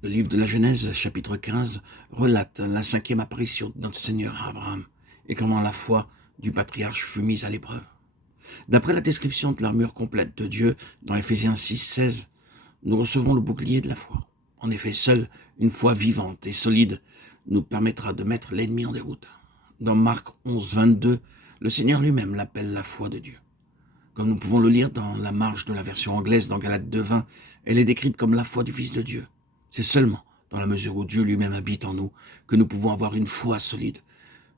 Le livre de la Genèse, chapitre 15, relate la cinquième apparition de notre Seigneur à Abraham et comment la foi du patriarche fut mise à l'épreuve. D'après la description de l'armure complète de Dieu dans Éphésiens 6, 16, nous recevons le bouclier de la foi. En effet, seule une foi vivante et solide nous permettra de mettre l'ennemi en déroute. Dans Marc 11, 22, le Seigneur lui-même l'appelle la foi de Dieu. Comme nous pouvons le lire dans la marge de la version anglaise dans Galates 2.20, elle est décrite comme la foi du Fils de Dieu. C'est seulement dans la mesure où Dieu lui-même habite en nous que nous pouvons avoir une foi solide.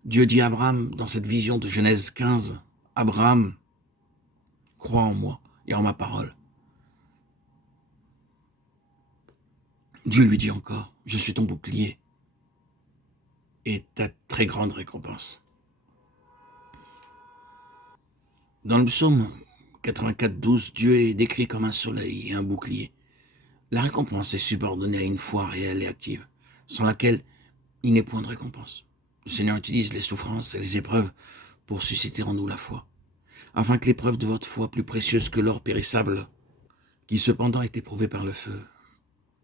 Dieu dit à Abraham dans cette vision de Genèse 15, « Abraham, crois en moi et en ma parole. » Dieu lui dit encore, « Je suis ton bouclier et ta très grande récompense. » Dans le psaume 84, 12, Dieu est décrit comme un soleil et un bouclier. La récompense est subordonnée à une foi réelle et active, sans laquelle il n'est point de récompense. Le Seigneur utilise les souffrances et les épreuves pour susciter en nous la foi, afin que l'épreuve de votre foi, plus précieuse que l'or périssable, qui cependant est éprouvé par le feu,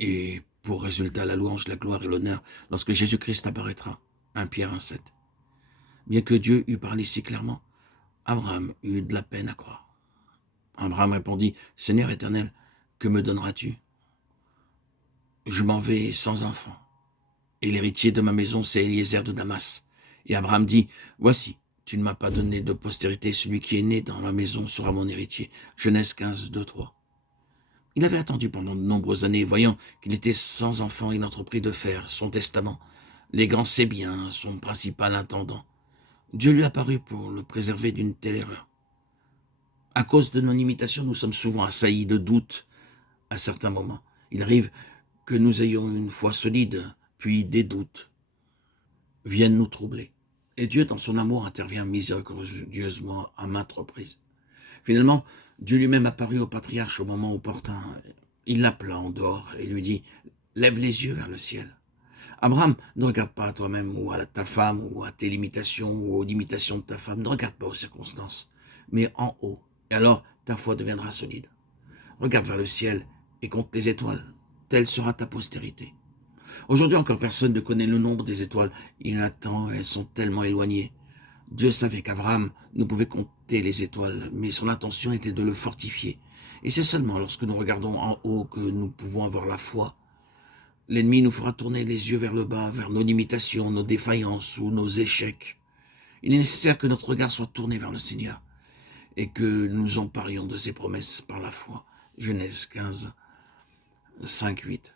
et pour résultat la louange, la gloire et l'honneur, lorsque Jésus-Christ apparaîtra. 1 Pierre 1,7. Bien que Dieu eût parlé si clairement, Abraham eut de la peine à croire. Abraham répondit, « Seigneur éternel, que me donneras-tu? Je m'en vais sans enfant. Et l'héritier de ma maison, c'est Eliezer de Damas. » Et Abraham dit, « Voici, tu ne m'as pas donné de postérité, celui qui est né dans ma maison sera mon héritier. » Genèse 15, 2, 3. Il avait attendu pendant de nombreuses années, voyant qu'il était sans enfant, il entreprit de faire son testament, léguant ses biens, son principal intendant. Dieu lui apparut pour le préserver d'une telle erreur. À cause de nos limitations, nous sommes souvent assaillis de doutes à certains moments. Il arrive que nous ayons une foi solide, puis des doutes viennent nous troubler. Et Dieu, dans son amour, intervient miséricordieusement à maintes reprises. Finalement, Dieu lui-même apparut au patriarche au moment opportun. Il l'appela en dehors et lui dit, « Lève les yeux vers le ciel. » Abraham, ne regarde pas à toi-même ou à ta femme ou à tes limitations ou aux limitations de ta femme. Ne regarde pas aux circonstances, mais en haut. Et alors, ta foi deviendra solide. Regarde vers le ciel et compte les étoiles. Telle sera ta postérité. Aujourd'hui encore, personne ne connaît le nombre des étoiles. Il y en a tant, elles sont tellement éloignées. Dieu savait qu'Abraham ne pouvait compter les étoiles, mais son intention était de le fortifier. Et c'est seulement lorsque nous regardons en haut que nous pouvons avoir la foi. L'ennemi nous fera tourner les yeux vers le bas, vers nos limitations, nos défaillances ou nos échecs. Il est nécessaire que notre regard soit tourné vers le Seigneur et que nous emparions de ses promesses par la foi. Genèse 15, 5, 8.